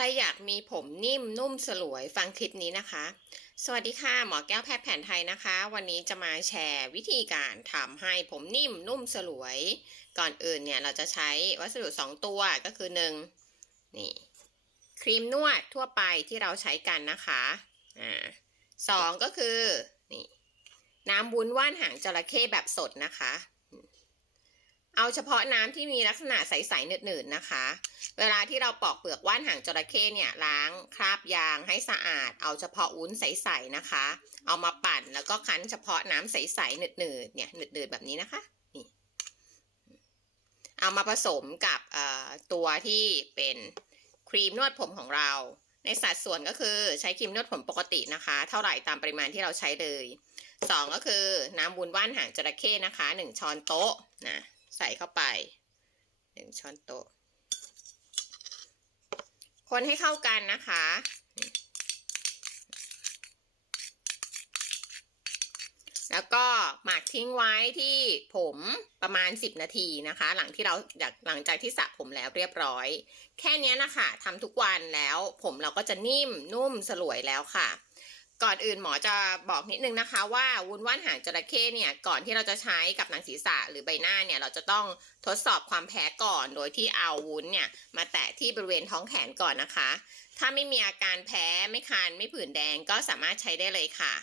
รอยากมีผมนิ่มนุ่มสลวยฟังคลิปนี้นะคะ สวัสดีค่ะหมอแก้วแพทย์แผนไทยนะคะ วันนี้จะมาแชร์วิธีการทำให้ผมนิ่มนุ่มสลวย ก่อนอื่นเนี่ยเราจะใช้วัสดุ 2 ตัวก็คือหนึ่งนี่ครีมนวดทั่วไปที่เราใช้กันนะคะอ่าสองก็คือนี่น้ำวุ้นว่านหางจระเข้แบบสดนะคะ เอาเฉพาะน้ำที่มีลักษณะใสๆหนืดๆนะคะ เวลาที่เราปอกเปลือกว่านหางจระเข้เนี่ยล้างคราบยางให้สะอาด เอาเฉพาะวุ้นใสๆนะคะ เอามาปั่นแล้วก็คั้นเฉพาะน้ำใสๆหนืดๆเนี่ยหนืดๆแบบนี้นะคะนี่เอามาผสมกับตัวที่เป็นครีมนวดผมของเรา ในสัดส่วนก็คือใช้ครีมนวดผมปกตินะคะ เท่าไหร่ตามปริมาณที่เราใช้เลยสองก็คือน้ำบุญว่านหางจระเข้นะคะหนึ่งช้อนโต๊ะนะ ใส่เข้าไปหนึ่งช้อนโต๊ะ คนให้เข้ากันนะคะ แล้วก็หมักทิ้งไว้ที่ผมประมาณ 10 นาทีนะคะ หลังที่เราหลังจากที่สระผมแล้วเรียบร้อย แค่นี้นะคะทำทุกวันแล้วผมเราก็จะนิ่มนุ่มสลวยแล้วค่ะ ก่อนอื่นหมอจะบอกนิดนึงนะคะ ว่าวุ้นว่านหางจระเข้เนี่ยก่อนที่เราจะใช้กับหนังศีรษะหรือใบหน้าเนี่ยเราจะต้องทดสอบความแพ้ก่อน โดยที่เอาวุ้นเนี่ยมาแตะที่บริเวณท้องแขนก่อนนะคะ ถ้าไม่มีอาการแพ้ไม่คันไม่ผื่นแดงก็สามารถใช้ได้เลยค่ะ